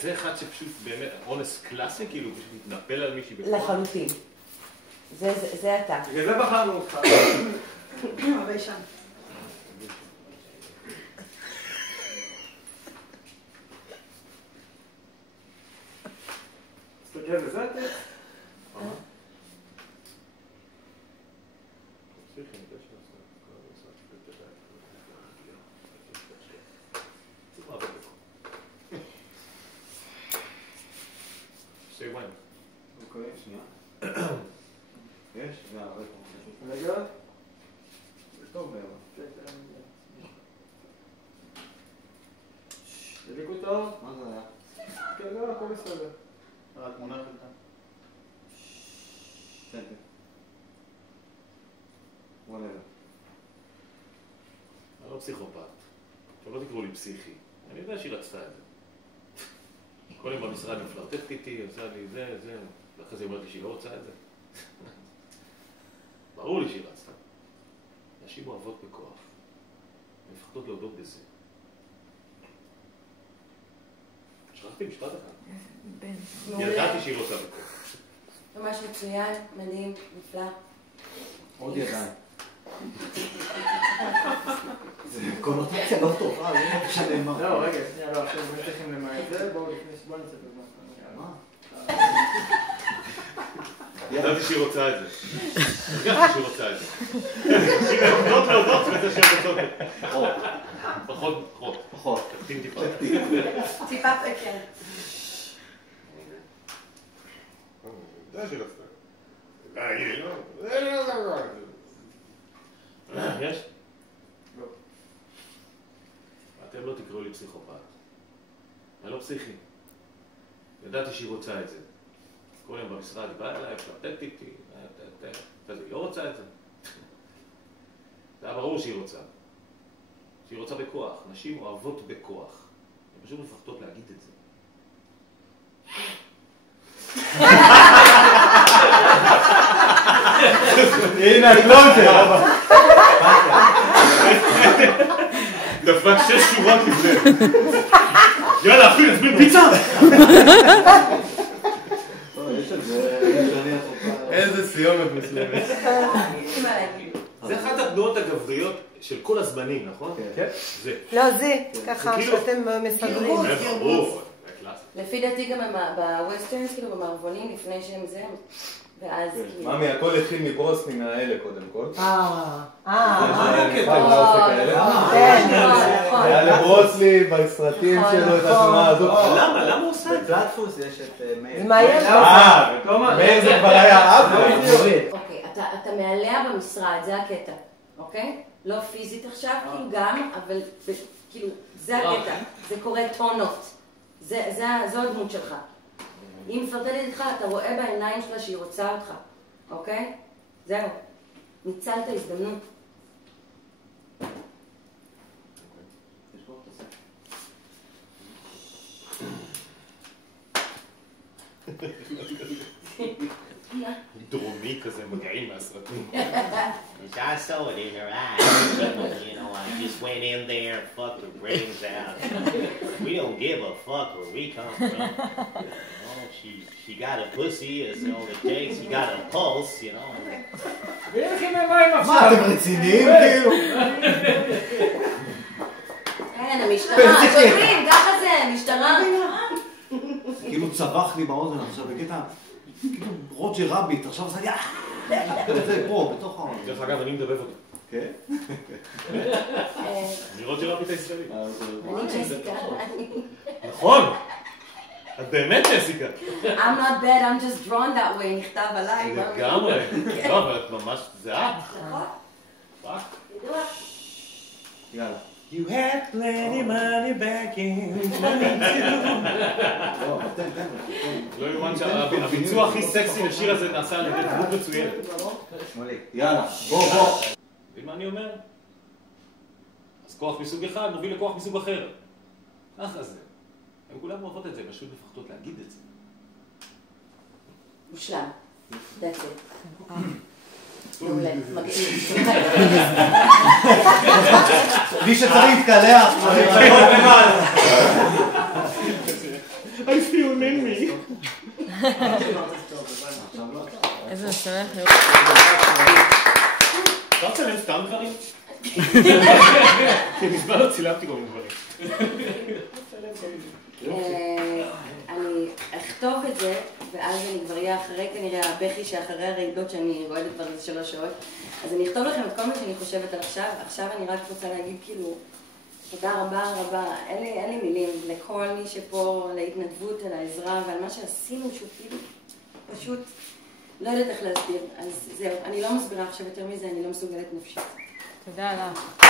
זה אחד שפשוט באמת אונס קלאסי, כאילו פשוט מתנפל על מישהי בכוח. לחלוטין. זה אתה. בגלל זה בחרנו אותך. אבל שם. תסתכל בזה הטקסט. אוקיי, שנייה. יש? רגע. זה טוב מאוד. תדליק אותו. מה זה היה? כן, לא, הכל בסדר. התמונה שלך. כן. וואלה. אני לא פסיכופת. עכשיו לא תקראו לי פסיכי. אני יודע שהיא רצתה את זה. כל יום במשרד מפלרטטת איתי, עושה לי זה, ואחרי זה היא אומרת לי שהיא לא רוצה את זה. ברור לי שהיא רצתה. נשים אוהבות בכוח. הן מפחדות להודות בזה. שכחתי משפט אחד. ידעתי שהיא רוצה בכוח. ממש מצוין, מדהים, נפלא. עוד ידיים. זה קונוטציה לא טובה, זה לא משנה מה. לא, רגע, שנייה, לא, עכשיו אנחנו צריכים למעט זה, בואו נצא בזמן. מה? ידעתי שהיא רוצה את זה. ידעתי שהיא רוצה את זה. שהיא נותנות להודות וזה שהיא רוצה את זה. פחות. תקטין טיפה. טיפה פקר. זה שהיא רצתה. יש? לא. אתם לא תקראו לי פסיכופת. אני לא פסיכי. ידעתי שהיא רוצה את זה. כל יום במשרד היא באה אליי, פלרטטת איתי, היא לא רוצה את זה. זה היה ברור שהיא רוצה. שהיא רוצה בכוח. נשים אוהבות בכוח. הן פשוט מפחדות להגיד את זה. הנה, את לא יודע. דפק 6 שורות לפני. יאללה, אחי, נזמין פיצה! איזה סיומת מסוימת. זה אחת התנועות הגבריות של כל הזמנים, נכון? כן. זה. לא, זה, ככה שאתם מסדרים. זה ברור. לפי דעתי גם בווסטרנס, כאילו במערבונים, לפני שהם זה, ואז כאילו... ממי, הכל התחיל מברוסני מהאלה קודם כל. היה לברוסלי בסרטים שלו את התנועה הזאת. למה הוא עושה את זה? בפלטפוס יש את מאיר. מה יש? מאיר זה כבר היה אב. אוקיי, אתה מעליה במשרד, זה הקטע, אוקיי? לא פיזית עכשיו, כאילו גם, אבל כאילו, זה הקטע, זה קורה טונות. זו הדמות שלך. היא מפלרטטת איתך, אתה רואה בעיניים שלה שהיא רוצה אותך, אוקיי? זהו. ניצלת הזדמנות. דרומי כזה מגעים מהסרטים. I saw it in her eyes. You know, I just went in there and fucked her brains out. We don't give a fuck where we come from. You know, she got a pussy, that's all it takes. She got a pulse, you know. מה, אתם רציניים כאילו? כן, המשטרה, שוטרים, ככה זה, משטרה. כאילו צבח לי באוזן עכשיו בקטע, כאילו רוג'ר רביט, עכשיו עשה לי זה פה, בתוך העולם. דרך אגב, אני מדבב אותו. כן? אני רוג'ר רביט הישראלי. אני ג'סיקה. נכון! את באמת ג'סיקה. I'm not bad, I'm just drawn that way, נכתב עליי. לגמרי. לא, אבל את ממש, זה את. נכון. פאק. יאללה. You had plenty money back in 22. לא יאומן שהביצוע הכי סקסי לשיר הזה נעשה על ידי דמות מצוינת. יאללה, בוא. מבין מה אני אומר? אז כוח מסוג אחד מוביל לכוח מסוג אחר. ככה זה. הם כולם אוהבות את זה, פשוט מפחדות להגיד את זה. מושלם. That's it. מעולה, מגעיל. מי שצריך להתקלח. איזה משמח. אתה רוצה להם סתם דברים? מזמן לא צילמתי כל מיני דברים. אני אכתוב את זה, ואז אני כבר אהיה אחרי כנראה הבכי שאחרי הרעידות שאני רועדת כבר איזה 3 שעות. אז אני אכתוב לכם את כל מה שאני חושבת על עכשיו. עכשיו אני רק רוצה להגיד כאילו, תודה רבה רבה. אין לי מילים לכל מי שפה, להתנדבות, על העזרה ועל מה שעשינו, שהוא כאילו פשוט לא יודעת איך להסביר. אז זהו, אני לא מסבירה עכשיו יותר מזה, אני לא מסוגלת נפשית. תודה לך.